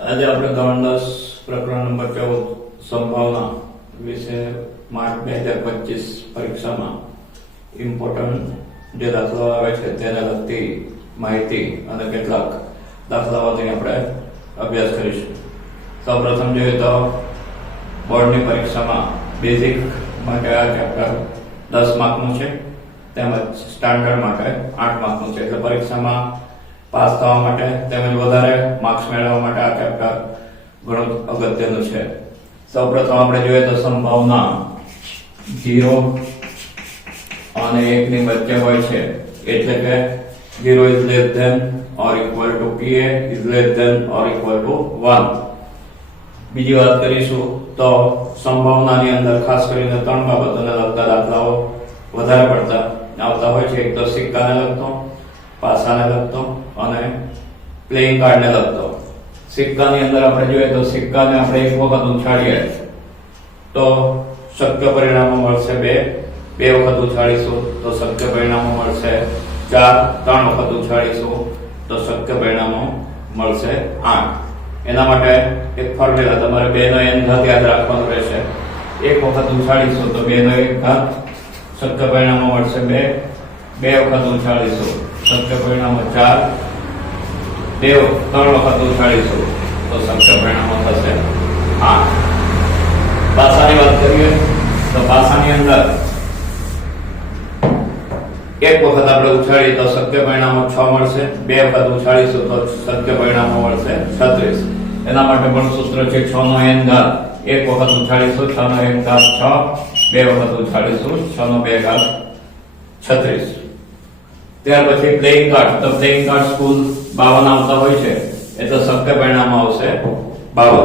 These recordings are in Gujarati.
આજે આપણે ધોરણ 10 પ્રકરણ નંબર 14 સંભાવના વિશે માર્ચ 2025 પરીક્ષામાં ઇમ્પોર્ટન્ટ જે દાખલાઓ આવે છે તેને લગતી માહિતી અને કેટલાક દાખલાઓથી આપણે અભ્યાસ કરીશું. સૌપ્રથમ જોઈએ તો બોર્ડની પરીક્ષામાં બેઝિક માટે આ ચેપ્ટર 10 માર્કનું છે, તેમજ સ્ટાન્ડર્ડ માટે 8 માર્કનું છે. એટલે પરીક્ષામાં પાસ થવા માટે તેમજ વધારે માર્ક્સ મેળવવા માટે આ ચેપ્ટર ઘણું અગત્યનું છે. સૌપ્રથમ આપણે જોઈએ તો સંભાવના 0 અને 1 ની વચ્ચે હોય છે, એટલે કે 0 is less than or equal to pa is less than or equal to 1. બીજી વાત કરીશું તો સંભાવનાની અંદર ખાસ કરીને ત્રણ બાબતોને લગતા દાખલાઓ વધારે પડતા આવતા હોય છે. એક તો સિક્કાને લગતો, પાસાને લગતો અને પ્લેઇંગ કાર્ડને લગતો. સિક્કાની અંદર આપણે જોઈએ તો સિક્કાને આપણે એક વખત ઉછાળીએ તો શક્ય પરિણામો મળશે 2 વખત ઉછાળીશું તો શક્ય પરિણામો મળશે 4, 3 વખત ઉછાળીશું તો શક્ય પરિણામો મળશે 8. એના માટે એક ફોર્મ્યુલા તમારે 2 નો n ઘાત યાદ રાખવાનું રહેશે. એક વખત ઉછાળીશું તો 2 નો 1 ઘાત, શક્ય પરિણામો મળશે 2 વખત ઉછાળીશું શક્ય પરિણામો 4, 3 વખત ઉછાળીશું તો શક્ય પરિણામો થશે 8. પાસાની વાત કરીએ તો પાસાની અંદર એક વખત આપણે ઉછાળીએ તો શક્ય પરિણામો 6 મળશે, 2 વખત ઉછાળીશું તો શક્ય પરિણામો મળશે 36. એના માટે પણ સૂત્ર છે 6 નો n ઘાત. એક વખત ઉછાળીશું 6 નો n ઘાત 6, 2 વખત ઉછાળીશું 6 નો 2 ઘાત 36. ત્યાર પછી પ્લેઇંગ કાર્ડ. તો પ્લેઇંગ કાર્ડ કુલ 52 આવતા હોય છે, એટલે શક્ય પરિણામો આવશે 52.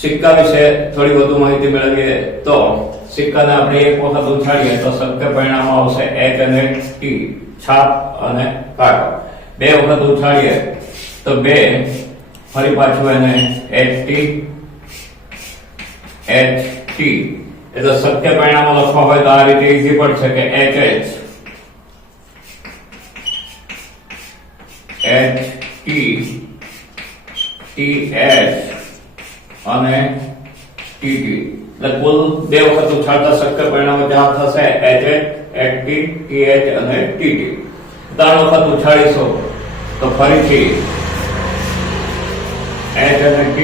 સિક્કા વિશે થોડી વધુ માહિતી મેળવીએ તો સિક્કાને આપણે એક વખત ઉછાળીએ તો શક્ય પરિણામો આવશે H અને T, છાપ અને કાંટો. 2 વખત ઉછાળીએ તો 2, ફરી પાછું એને HT, એટલે શક્ય પરિણામો લખવા હોય તો આ રીતે ઈઝી પડશે કે HH, HT, TH અને TT. એટલે કુલ 2 વખત ઉછાળતા શક્ય પરિણામો જવાબ થશે HH, HT, TH અને TT. 3 વખત ઉછાળીશું તો ફરીથી H અને T,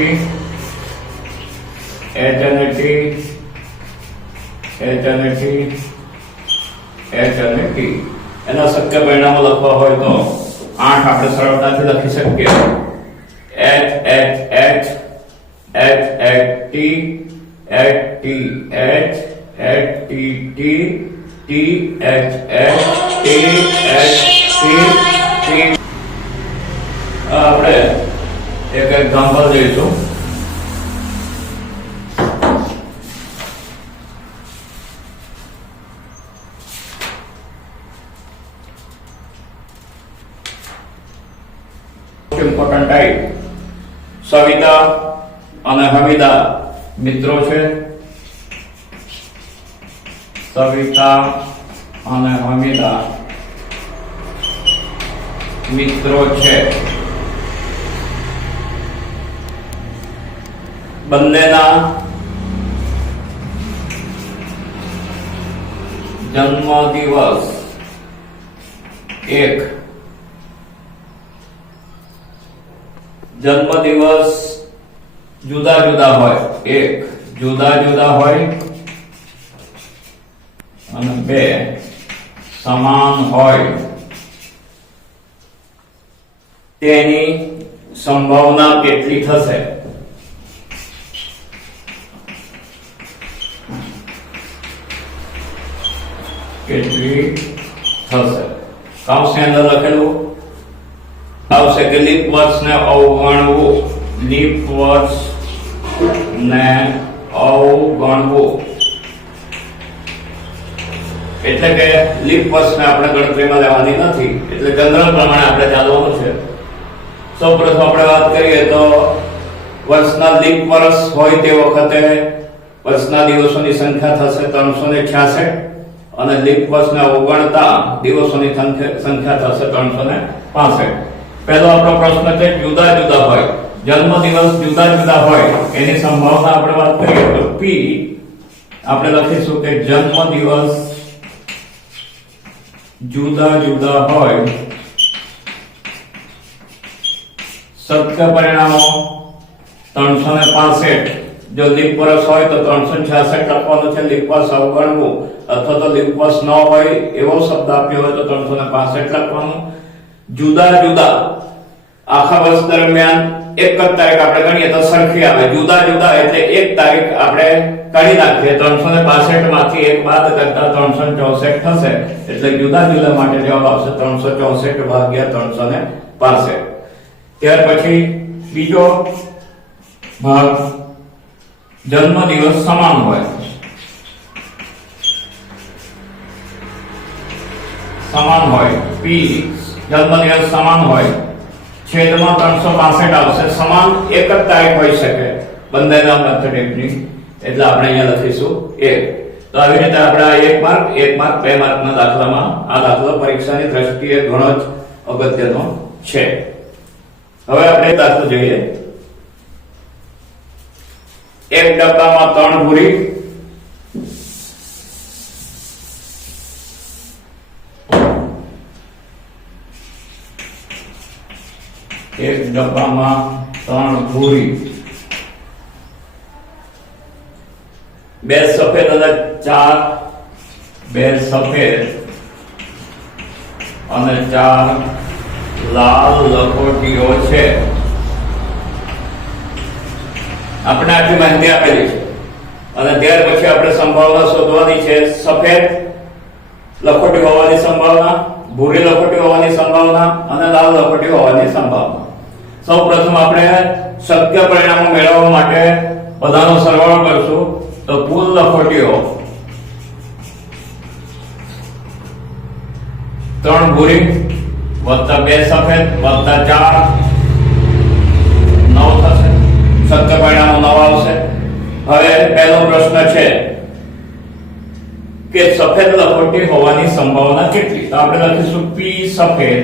H અને T, H અને T, H અને T. એના શક્ય પરિણામો લખવા હોય તો 8 આપણે સરળતાથી લખી શકીએ. H H H, H H T, H T H, H T T, T H H, T H T T. આપણે એક એક્ઝામ્પલ જોઈશું. Important type. સવિતા અને હમીદા મિત્રો છે. સવિતા અને હમીદા મિત્રો છે. બંનેના જન્મદિવસ એક. જન્મદિવસ જુદા જુદા હોય. 1 જુદા જુદા હોય અને 2 સમાન હોય. તેની સંભાવના કેટલી થશે? કેટલી થશે? કૌંસની અંદર લખેલું આવશે કે લીપ વર્ષને અવગણવું. લીપ વર્ષ ને અવગણવું એટલે કે લીપ વર્ષને આપણે ગણતરીમાં લેવાની નથી, એટલે જનરલ પ્રમાણે આપણે ચાલવાનું છે. સૌપ્રથમ આપણે વાત કરીએ તો વર્ષના લીપ વર્ષ હોય તે વખતે વર્ષના દિવસોની સંખ્યા થશે 366 અને લીપ વર્ષને અવગણતા દિવસોની સંખ્યા થશે 365. પહેલો આપણો પ્રશ્ન છે જુદા જુદા હોય જન્મદિવસ જુદા જુદા હોય એની સંભાવના આપણે વાત કરીએ તો p આપણે લખીશું કે જન્મદિવસ જુદા જુદા હોય, સત્ય પરિણામો 365, જો લીપ વર્ષ હોય તો 366 લખવાનું છે, લીપ વર્ષ અવગણવું અથવા તો લીપ વર્ષ ન હોય એવો શબ્દ આપ્યો હોય તો 365 લખવાનું. જુદા જુદા આખા વર્ષ દરમિયાન એક જ તારીખ આપણે ગણીએ તો સરખી આવે, જુદા જુદા એટલે એક તારીખ આપણે કાઢી નાખીએ, 365 માંથી એક બાદ કરતા 364 થશે, એટલે જુદા જુદા માટે જવાબ આવશે 364 ભાગ્યા 365. ત્યાર પછી બીજો ભાગ જન્મદિવસ સમાન હોય, p જન્મદિવસ સમાન હોય, છેદમાં 365 આવશે, સમાન એક જ તારીખ હોઈ શકે બંનેના મેથેમેટિક્સની, એટલે આપણે અહીંયા લખીશું 1. તો આવી રીતે આપણે આ 1 માર્ક 2 માર્કના દાખલામાં આ દાખલો પરીક્ષાની દ્રષ્ટિએ ઘણો જ અગત્યનો છે. હવે આપણે દાખલો જોઈએ. એક ડબ્બામાં 3 ભૂરી, એક ડબ્બામાં 3 ભૂરી, 2 સફેદ અને 2 સફેદ અને 4 લાલ લખોટીઓ છે. આપણે આટલી માહિતી આપેલી છે અને ત્યાર પછી આપણે સંભાવના શોધવાની છે. સફેદ લખોટી હોવાની સંભાવના, ભૂરી લખોટી હોવાની સંભાવના અને લાલ લખોટી હોવાની સંભાવના. સૌપ્રથમ આપણે શક્ય પરિણામો મેળવવા માટે બધાનો સરવાળો કરશું. તો કુલ લખોટીઓ 3 ભૂરી વત્તા 2 સફેદ વત્તા 4 9 થશે. સત્ય પરિણામો 9 આવશે. હવે પહેલો પ્રશ્ન છે કે સફેદ લખોટી હોવાની સંભાવના કેટલી? તો આપણે લખીશું p સફેદ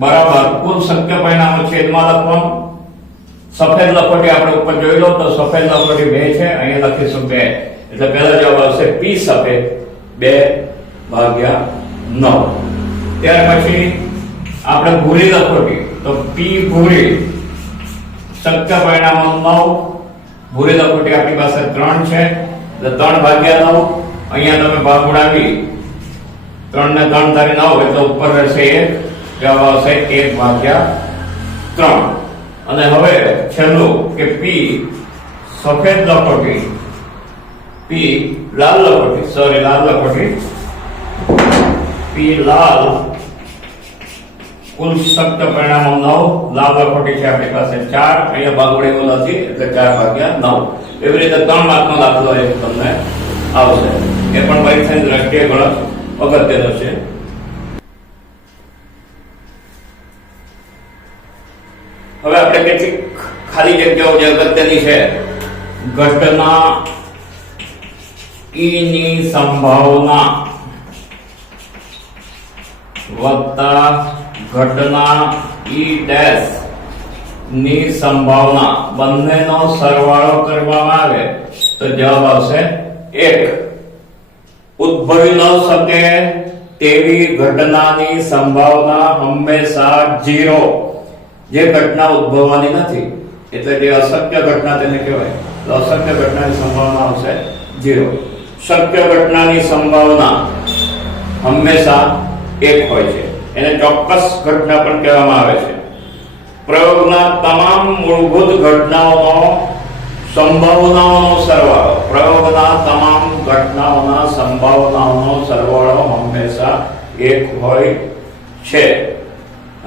બરાબર કુલ શક્ય પરિણામો છેદમાં લખવાનું. સફેદ લખોટી આપણે ઉપર જોઈ લો તો સફેદ લખોટી 2 છે, અહીંયા લખીશું 2, એટલે પહેલા જવાબ આવશે p સફેદ 2/9. ત્યાર પછી આપણે ભૂરી લખોટી, તો p ભૂરી શક્ય પરિણામો 9, ભૂરી લખોટી આપણી પાસે 3 છે એટલે 3/9. અહીંયા તમે ભાગ ઉડાવી 3 ને 3 તારી 9 એટલે ઉપર રહેશે 1, જવાબ આવશે 1/3. અને હવે છેલ્લું કે p સફેદ લખોટી, p લાલ લખોટી, p લાલ કુલ શક્ય પરિણામો 9, લાલ લખોટી છે આપણી પાસે 4, અહીંયા ભાગોળેલું નથી એટલે 4/9. એવી રીતે 3 માર્કનો દાખલો એક તમને આવશે, એ પણ પરીક્ષાની દ્રષ્ટિએ ઘણો અગત્યનો છે. હવે આપણે કેટલીક ખાલી જગ્યાઓ જે અગત્યની છે, ઘટના ઈ ની સંભાવના વત્તા ઘટના ઈ ડેશ ની સંભાવના બંનેનો સરવાળો કરવામાં આવે તો જવાબ આવશે 1. ઉદ્ભવી ન શકે તેવી ઘટનાની સંભાવના હંમેશા 0. જે ઘટના ઉદ્ભવવાની નથી એટલે જે અશક્ય ઘટના તેને કહેવાય, તો અશક્ય ઘટનાની સંભાવના આવશે 0. શક્ય ઘટનાની સંભાવના હંમેશા 1 હોય છે, એને ચોક્કસ ઘટના પણ કહેવામાં આવે છે. પ્રયોગના તમામ મૂળભૂત ઘટનાઓનો સંભાવનાઓનો સરવાળો, પ્રયોગના તમામ ઘટનાઓના સંભાવનાઓનો સરવાળો હંમેશા 1 હોય છે.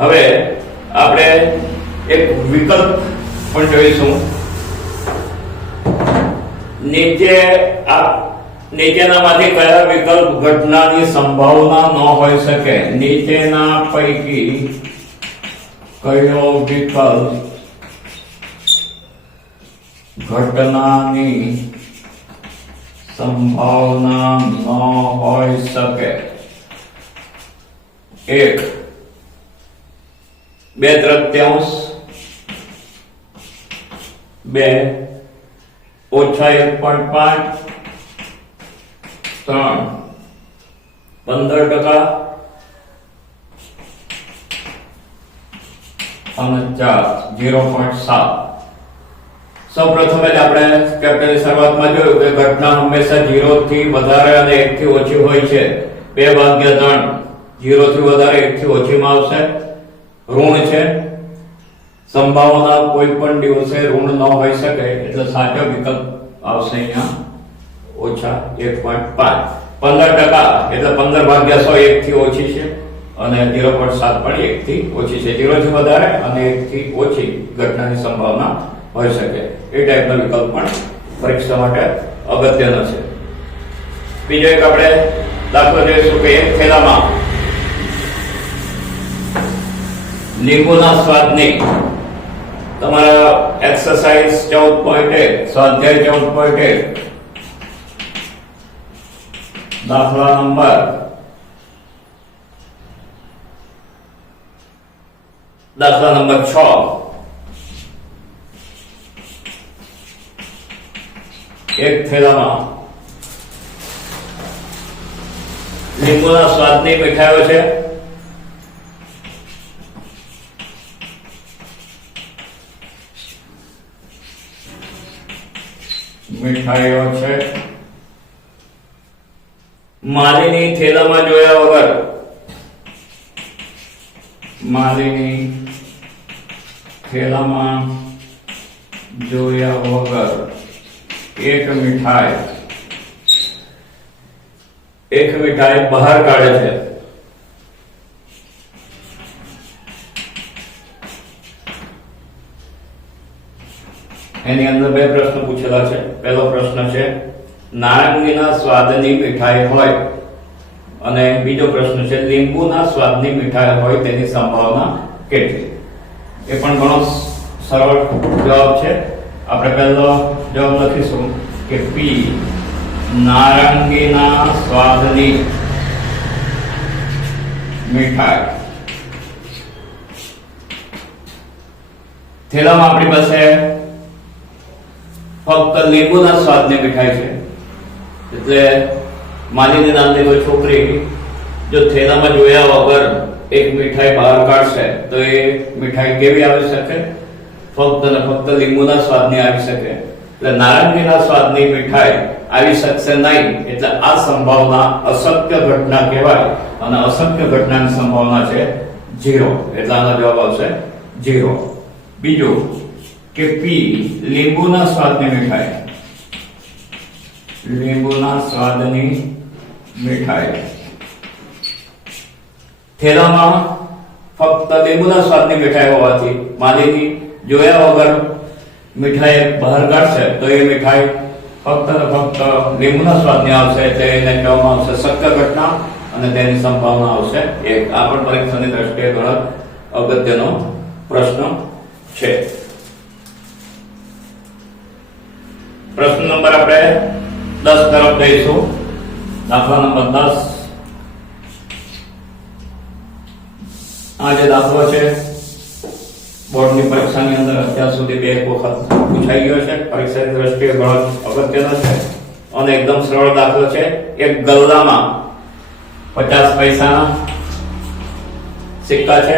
હવે આપણે એક વિકલ્પ પણ જોઈશું. નીચેનામાંથી કયા વિકલ્પ ઘટનાની સંભાવના ન હોઈ શકે? નીચેના પૈકી કયો વિકલ્પ ઘટનાની સંભાવના ન હોઈ શકે? 1 2/3, 2 ઓછા 1.5 3 15% અને 4 0.7. સૌપ્રથમ જ આપણે ચેપ્ટરની શરૂઆતમાં જોયું કે ઘટના હંમેશા 0 થી વધારે અને 1 થી ઓછી હોય છે. 2/3 0 થી વધારે 1 થી ઓછીમાં આવશે. ઋણ છે, સંભાવના કોઈ પણ દિવસે ઋણ ન હોઈ શકે એટલે સાચો વિકલ્પ આવશે અહીંયા ઓછા 1.5. 15% એટલે 15/100 1 થી ઓછી છે અને 0.7 પણ 1 થી ઓછી છે. 0 થી વધારે અને 1 થી ઓછી ઘટનાની સંભાવના હોઈ શકે એ ટાઈપનો વિકલ્પ પણ પરીક્ષા માટે અગત્યનો છે. બીજો એક આપણે દાખલો જોઈશું કે એક થેલામાં લીંબુના સ્વાદની તમારા એક્સરસાઇઝ 14.1 સ્વાધ્યાય 14.1 દાખલા નંબર 6 એક થેલામાં લીંબુના સ્વાદની મીઠાઈઓ છે. માલીની થેલામાં જોયા વગર એક મીઠાઈ બહાર કાઢે છે. એની અંદર બે પ્રશ્નો પૂછેલા છે. પહેલો પ્રશ્ન છે નારંગીના સ્વાદની મીઠાઈ હોય અને બીજો પ્રશ્ન છે લીંબુના સ્વાદની મીઠાઈ હોય તેની સંભાવના કેટલી. એ પણ ઘણો સરળ જવાબ છે. આપણે પહેલો જવાબ લખીશું કે પી નારંગીના સ્વાદની મીઠાઈ. થેલામાં આપણી પાસે ફક્ત લીંબુના સ્વાદની મીઠાઈ છે એટલે માલીની નામની કોઈ છોકરી જો થેલામાં જોયા વગર એક મીઠાઈ બહાર કાઢશે તો એ મીઠાઈ કેવી આવી શકે? ફક્ત ને ફક્ત લીંબુના સ્વાદની આવી શકે. એટલે નારંગીના સ્વાદની મીઠાઈ આવી શકશે નહીં એટલે આ સંભાવના અશક્ય ઘટના કહેવાય અને અશક્ય ઘટનાની સંભાવના છે 0 એટલે આનો જવાબ આવશે 0. બીજું કે પી લીંબુના સ્વાદની મીઠાઈ. થેલામાં ફક્ત લીંબુના સ્વાદની મીઠાઈ હોવાથી માલીની જોયા વગર મીઠાઈ બહાર કાઢશે તો એ મીઠાઈ ફક્ત ને ફક્ત લીંબુના સ્વાદની આવશે એટલે એને કહેવામાં આવશે શક્ય ઘટના અને તેની સંભાવના આવશે 1. આ પણ પરીક્ષાની દ્રષ્ટિએ ઘણો અગત્યનો પ્રશ્ન છે. પ્રશ્ન નંબર આપણે 10 તરફ જઈશું. દાખલા નંબર 10. આ જે દાખલો છે બોર્ડની પરીક્ષાની અંદર અત્યાર સુધી 2 વખત પૂછાઈ ગયો છે. પરીક્ષાની દ્રષ્ટિએ ઘણો અગત્યનો છે અને એકદમ સરળ દાખલો છે. એક ગલ્લામાં 50 પૈસાના સિક્કા છે,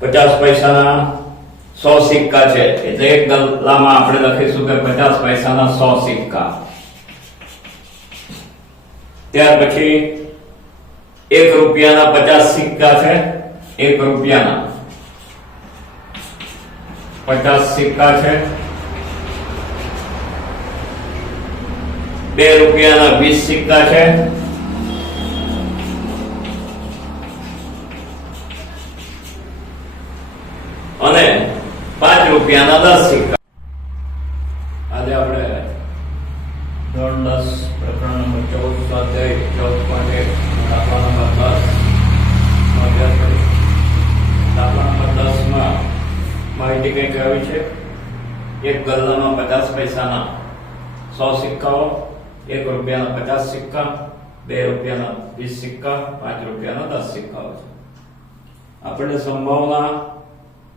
50 પૈસાના 100 સિક્કા છે એટલે એક ગલ્લામાં આપણે લખીશું કે 50 પૈસાના 100 સિક્કા. ત્યાર પછી 1 રૂપિયાના 50 સિક્કા છે. 1 રૂપિયાના 50 સિક્કા છે. 2 રૂપિયાના 20 સિક્કા છે. અને 5 રૂપિયાના 10 સિક્કા. આજે આપણે ધોરણ 10 પ્રકરણ નંબર 14 સ્વાધ્યાય 14.1 દાખલા નંબર 10 અભ્યાસ કરીશું. દાખલા નંબર 10 માં માહિતી કંઈક આવી છે. એક ગલ્લામાં 50 પૈસાના 100 સિક્કાઓ, 1 રૂપિયાના 50 સિક્કા, 2 રૂપિયાના 20 સિક્કા, 5 રૂપિયાના 10 સિક્કાઓ છે. આપણે સંભાવના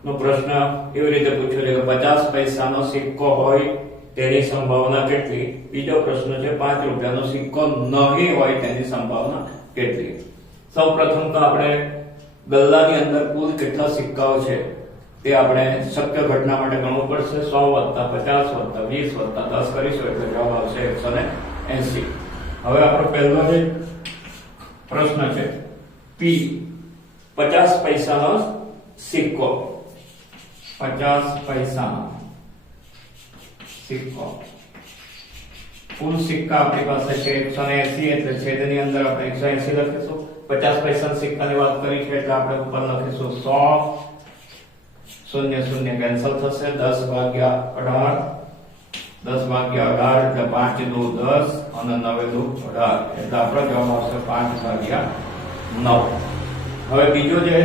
નો પ્રશ્ન એવી રીતે પૂછ્યો છે કે 50 પૈસાનો સિક્કો હોય તેની સંભાવના કેટલી? બીજો પ્રશ્ન છે 5 રૂપિયાનો સિક્કો નહીં હોય તેની સંભાવના કેટલી? સૌપ્રથમ તો આપણે ગલ્લાની અંદર કુલ કેટલા સિક્કાઓ છે તે આપણે શક્ય ઘટના માટે ગણવું પડશે. 100 + 50 + 20 + 10 કરીશું એટલે જવાબ આવશે 180. હવે આપણો પહેલો જે પ્રશ્ન છે P 50 પૈસાનો સિક્કો, 50 પૈસાનો સિક્કો, કુલ સિક્કા આપણી પાસે છે 180 એટલે છેદની અંદર આપણે 180 લખીશું. 50 પૈસાના સિક્કાની વાત કરી છે એટલે આપણે ઉપર લખીશું 100, 0 0 કેન્સલ થશે, 10 ભાગ્યા 18 એટલે 5 દુ 10 અને 9 દુ 18 એટલે આપણો જવાબ આવશે 5 ભાગ્યા 9. હવે બીજો જે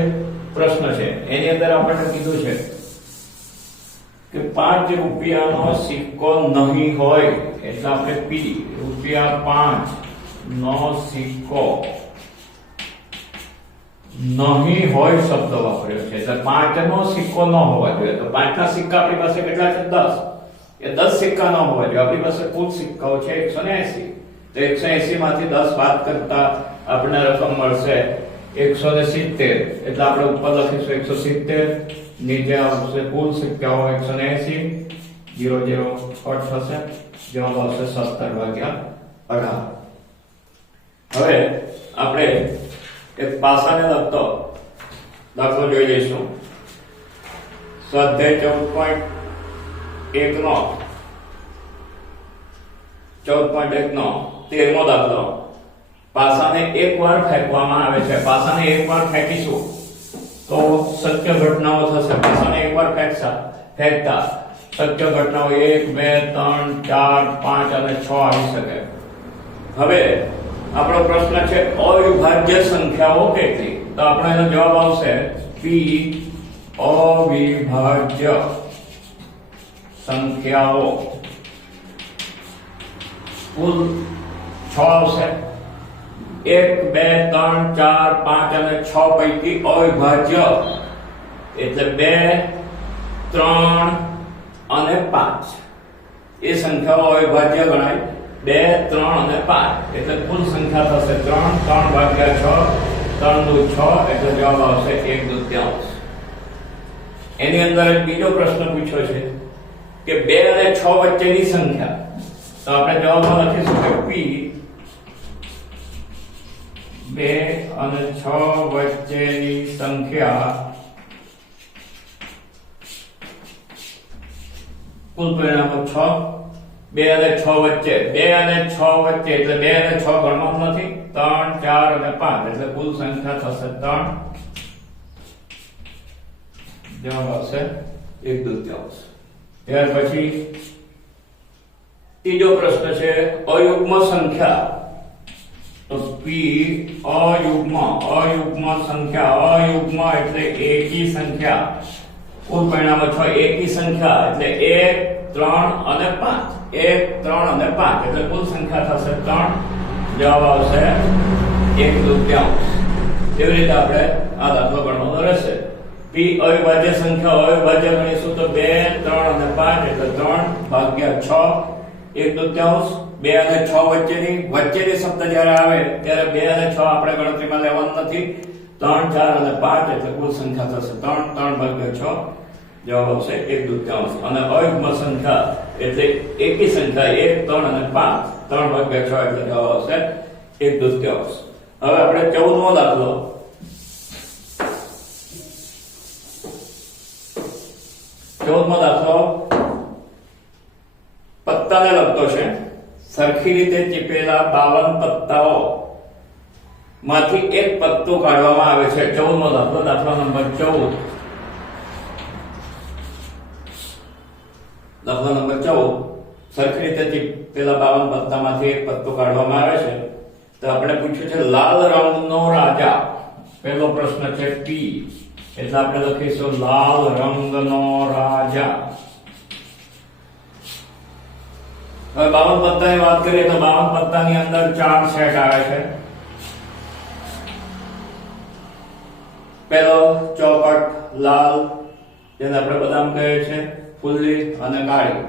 પ્રશ્ન છે એની અંદર આપણે કીધું છે કે 5 રૂપિયાનો સિક્કો નહીં હોય એટલે આપણે P ₹5 નો સિક્કો નહીં હોય શબ્દ વાપર્યો છે એટલે 5 નો સિક્કો ન હોવા જોઈએ. તો 5 ના સિક્કા આપણી પાસે કેટલા છે? 10. એ 10 સિક્કા ન હોવા જોઈએ. આપણી પાસે કુલ સિક્કાઓ છે 180. તો 180 માંથી 10 બાદ કરતા આપણને રકમ મળશે 170. એટલે આપણે ઉપર લખીશું 170, નીચે આવશે કુલ સિક્કાઓ 180, 0 0 કટ થશે, જવાબ આવશે 17/18. હવે આપણે એક પાસાને લગતો દાખલો જોઈ લઈશું. સ્વાધ્યાય 14.1 નો 13મો દાખલો. પાસાને એકવાર ફેંકવામાં આવે છે. પાસાને એકવાર ફેંકીશું તો શક્ય ઘટનાઓ થશે. પાસાને એકવાર ફેંકતા શક્ય ઘટનાઓ 1 2 3 4 5 અને 6 આવી શકે. હવે આપણો પ્રશ્ન છે અવિભાજ્ય સંખ્યાઓ કેટલી? તો આપણો એનો જવાબ આવશે P અવિભાજ્ય સંખ્યાઓ કુલ 6 આવશે. 1 2 3 4 5 અને 6 પૈકી અવિભાજ્ય એટલે 2 3 અને 5 એ સંખ્યાઓ અવિભાજ્ય ગણાય. 2 3 અને 5 એટલે કુલ સંખ્યા થશે 3 3/6, 3 દુ 6 એટલે જવાબ આવશે 1/2. એની અંદર બીજો પ્રશ્ન પૂછ્યો છે કે 2 અને 6 વચ્ચેની સંખ્યા. તો આપણે જવાબમાં લખીશું કે P 2 અને 6 વચ્ચેની સંખ્યા કુલ પરિણામો 6. 2 અને 6 વચ્ચે, 2 અને 6 વચ્ચે એટલે 2 અને 6 ગણવાનું નથી. 3 4 અને 5 એટલે કુલ સંખ્યા થશે 3. જવાબ આવશે 1/2. ત્યાર પછી ત્રીજો પ્રશ્ન છે અયુગ્મ સંખ્યા. તો P અયુગ્મ સંખ્યા. અયુગ્મ એટલે એકી સંખ્યા. કુલ પરિણામો 6. એકી સંખ્યા એટલે 1 3 અને 5. 1 3 અને 5 એટલે કુલ સંખ્યા થશે 3. જવાબ આવશે 1/2. એવી રીતે આપણે આ દાખલો ગણવાનો રહેશે. P અવિભાજ્ય સંખ્યા. અવિભાજ્ય ગણીશું તો 2 3 અને 5 એટલે 3/6, 1/2. 2 અને 6 વચ્ચેની શબ્દ જ્યારે આવે ત્યારે 2 અને 6 આપણે ગણતરીમાં લેવાનું નથી. 3 4 અને 5 એટલે કુલ સંખ્યા થશે 3 3/6. જવાબ આવશે 1/2. અને અયુગ્મ સંખ્યા એટલે એકી સંખ્યા 1 3 અને 5 3/6 એટલે જવાબ આવશે 1/2. હવે આપણે 14મો દાખલો. 14મો દાખલો પત્તાને લગતો છે. સરખી રીતે ચીપેલા 52 પત્તાઓ માંથી એક પત્તું કાઢવામાં આવે છે. 14મો દાખલો, દાખલા નંબર 14. દાખલા નંબર 14. સરખી રીતે ચીપેલા 52 પત્તામાંથી એક પત્તું કાઢવામાં આવે છે. તો આપણે પૂછ્યું છે લાલ રંગનો રાજા. પહેલો પ્રશ્ન છે P એટલે આપણે લખીશું લાલ રંગનો રાજા. હવે 52 પત્તાની વાત કરીએ તો 52 પત્તાની અંદર 4 સેટ આવે છે. પહેલો ચોકટ લાલ, જેને આપણે બદામ કહીએ છીએ, ફૂલડી અને કાળી.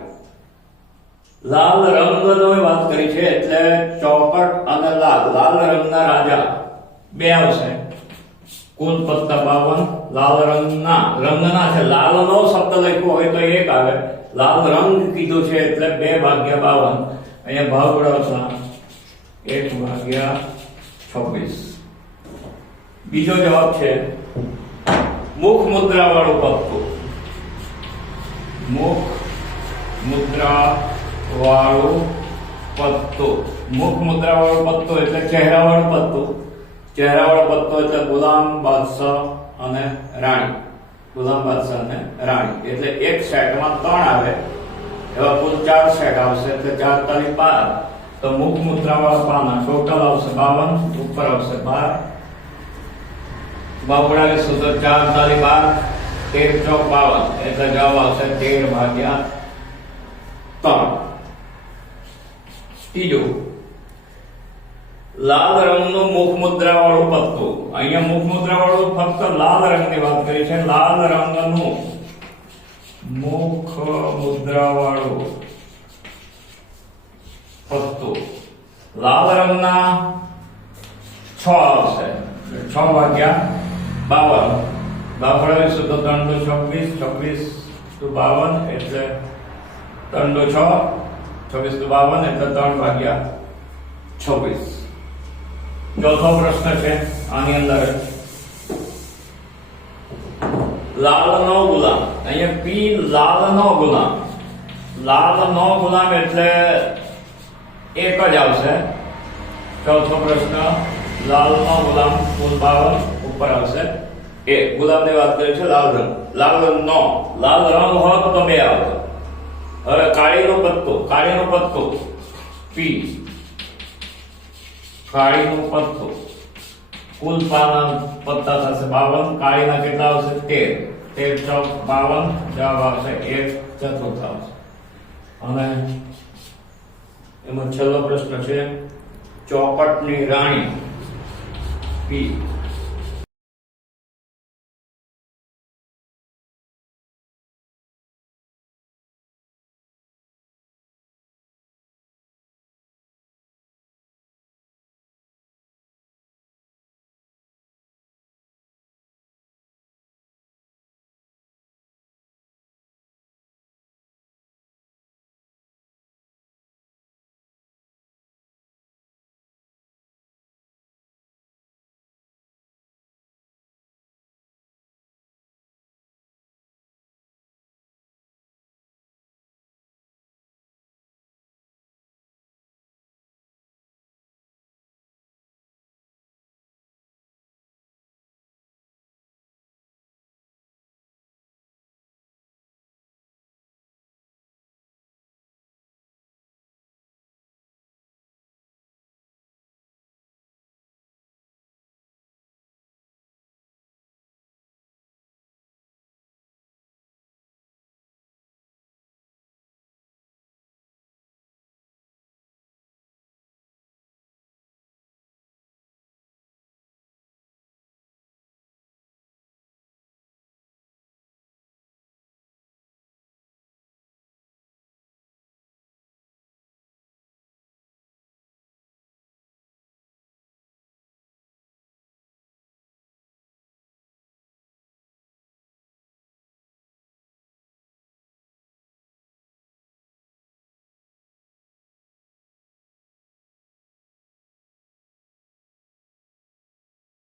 લાલ રંગનો વાત કરી છે એટલે ચોકટ અને લાલ. લાલ રંગના રાજા બે આવશે. કુલ પત્તા 52. લાલ રંગના છે. લાલનો શબ્દ લખ્યો હોય તો એક આવે. લાલ રંગ કીધું છે એટલે 2/52. અહીંયા ભાગ ઉડાવતા 1/26. બીજો જવાબ છે મુખ મુદ્રા વાળું પત્તું. મુખ મુદ્રા વાળું પત્તું. મુખ મુદ્રા વાળું પત્તું એટલે ચહેરા વાળું પત્તું. ચહેરા વાળો પત્તો એટલે ગુલામ બાદશાહ અને રાણી. ગુલામ બાદશાહ અને રાણી એટલે એક સેટમાં 3 આવે. એવા કુલ 4 સેટ આવશે એટલે 4 તાલી 12. તો મુખ મુદ્રા વાળા પાના ટોટલ આવશે 52. ઉપર આવશે 12. બાવડાવીશું તો 4 તાલી 12. 13 ચોક 52 એટલે જવાબ આવશે 13/3. ત્રીજું, લાલ રંગનું મુખ મુદ્રા વાળું પત્તું. અહીંયા મુખ મુદ્રા વાળું ફક્ત લાલ રંગની વાત કરી છે. લાલ રંગનું મુખ મુદ્રા વાળું પત્તું. લાલ રંગના 6 આવશે. 6/52. બાવડાવીશું તો 326. 26 to 52 એટલે 3 to 6. 26 to 52 એટલે 3/26. ચોથો પ્રશ્ન છે આની અંદર, લાલનો ગુલામ. અહીંયા પી લાલનો ગુલામ. લાલનો ગુલામ એટલે એક જ આવશે. ચોથો પ્રશ્ન, લાલનો ગુલામ કુલ 52. ઉપર આવશે 1. ગુલાબની વાત કરી છે લાલ રંગ. લાલ રંગ હોત તો 2 આવતો. હવે કાળીનું પત્તું પી. કાળીનું પત્તું કુલ પાના પત્તા થશે 52. કાળીના કેટલા આવશે 13. 13 ચોક 52. જવાબ આવશે 1/4 આવશે. અને એમાં છેલ્લો પ્રશ્ન છે ચોકટની રાણી પી.